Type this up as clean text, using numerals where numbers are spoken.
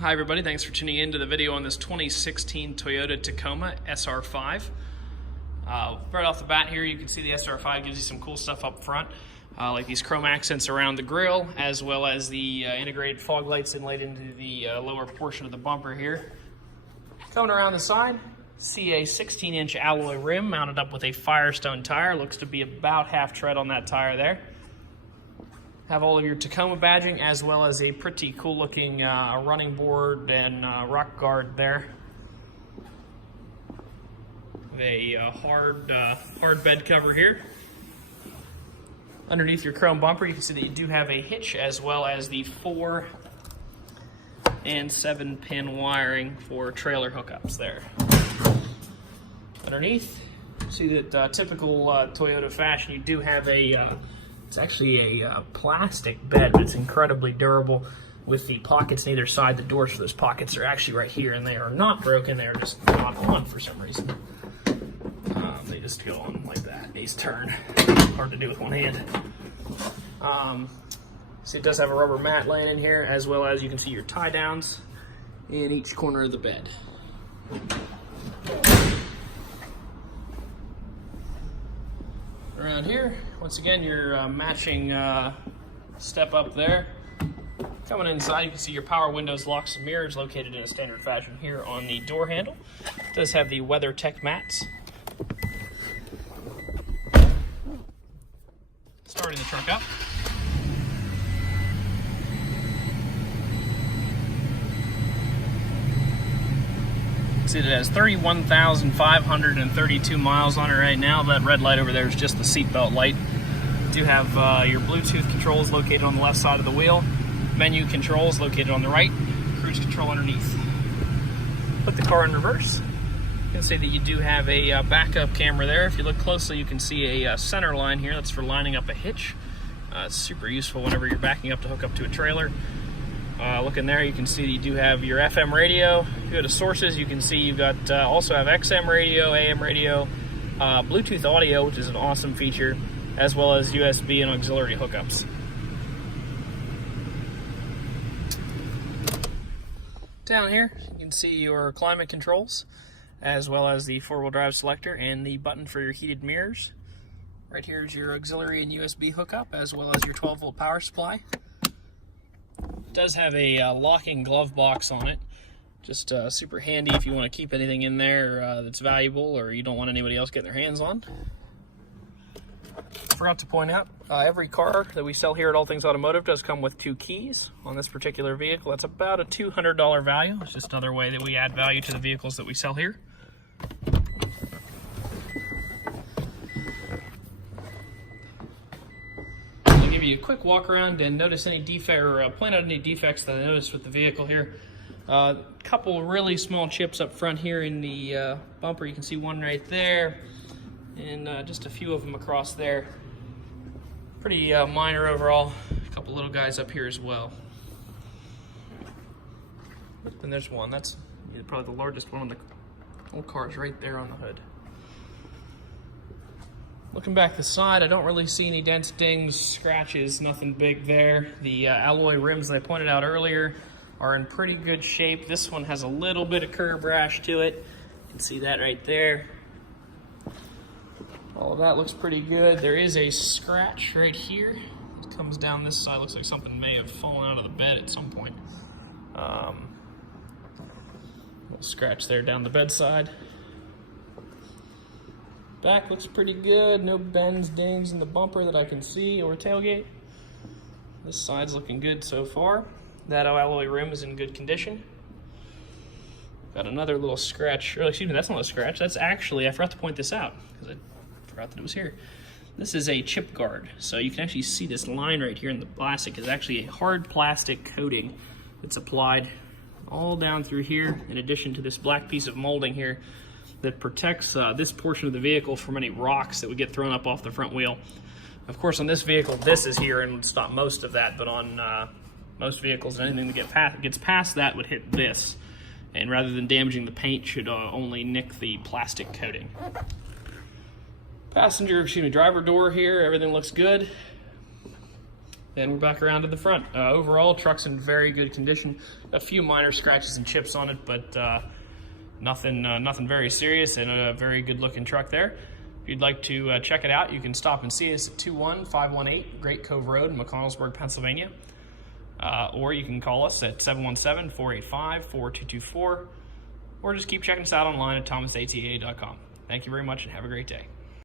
Hi everybody, thanks for tuning in to the video on this 2016 Toyota Tacoma SR5. Right off the bat here, you can see the SR5 gives you some cool stuff up front, like these chrome accents around the grille, as well as the integrated fog lights inlaid into the lower portion of the bumper here. Coming around the side, see a 16-inch alloy rim mounted up with a Firestone tire. Looks to be about half tread on that tire there. Have all of your Tacoma badging, as well as a pretty cool looking running board and rock guard there. A hard bed cover here. Underneath your chrome bumper, you can see that you do have a hitch, as well as the 4 and 7 pin wiring for trailer hookups there. Underneath, see that typical Toyota fashion, you do have a it's actually a plastic bed, but it's incredibly durable with the pockets on either side. The doors for those pockets are actually right here, and they are not broken. They are just not on for some reason. They just go on like that. These turn. Hard to do with one hand. So it does have a rubber mat laying in here, as well as you can see your tie downs in each corner of the bed. Around here, once again, your matching step up there. Coming inside, you can see your power windows, locks, and mirrors located in a standard fashion here on the door handle. It does have the WEATHERTECH mats. Starting the trunk up. See, it has 31,532 miles on it right now. That red light over there is just the seatbelt light. You do have your Bluetooth controls located on the left side of the wheel, menu controls located on the right, cruise control underneath. Put the car in reverse. You can see that you do have a backup camera there. If you look closely, you can see a center line here. That's for lining up a hitch. It's super useful whenever you're backing up to hook up to a trailer. Looking there, you can see that you do have your FM radio. If you go to sources, you can see you've got also have XM radio, AM radio, Bluetooth audio, which is an awesome feature, as well as USB and auxiliary hookups. Down here, you can see your climate controls, as well as the 4-wheel drive selector and the button for your heated mirrors. Right here is your auxiliary and USB hookup, as well as your 12-volt power supply. It does have a locking glove box on it. Just super handy if you want to keep anything in there that's valuable or you don't want anybody else getting their hands on. Forgot to point out, every car that we sell here at All Things Automotive does come with 2 keys. On this particular vehicle, that's about a $200 value. It's just another way that we add value to the vehicles that we sell here. Give you a quick walk around and notice any defect, or point out any defects that I noticed with the vehicle here. A couple really small chips up front here in the bumper. You can see one right there, and just a few of them across there. Pretty minor overall. A couple little guys up here as well. And there's one. That's probably the largest one on the whole car, is right there on the hood. Looking back the side, I don't really see any dents, dings, scratches, nothing big there. The alloy rims that I pointed out earlier are in pretty good shape. This one has a little bit of curb rash to it. You can see that right there. All of that looks pretty good. There is a scratch right here. It comes down this side. Looks like something may have fallen out of the bed at some point. Little scratch there down the bed side. Back looks pretty good, no bends, dings in the bumper that I can see, or tailgate. This side's looking good so far. That alloy rim is in good condition. Got another little scratch, or excuse me, that's not a scratch. That's actually, I forgot to point this out, because I forgot that it was here. This is a chip guard, so you can actually see this line right here in the plastic is actually a hard plastic coating that's applied all down through here, in addition to this black piece of molding here that protects this portion of the vehicle from any rocks that would get thrown up off the front wheel. Of course, on this vehicle, this is here and would stop most of that, but on most vehicles, anything that gets past that would hit this, and rather than damaging the paint, should only nick the plastic coating. Driver door here, everything looks good. And we're back around to the front. Overall, truck's in very good condition. A few minor scratches and chips on it, but nothing very serious, and a very good looking truck there. If you'd like to check it out, you can stop and see us at 21518 Great Cove Road in McConnellsburg, Pennsylvania. Or you can call us at 717-485-4224, or just keep checking us out online at thomasata.com. Thank you very much and have a great day.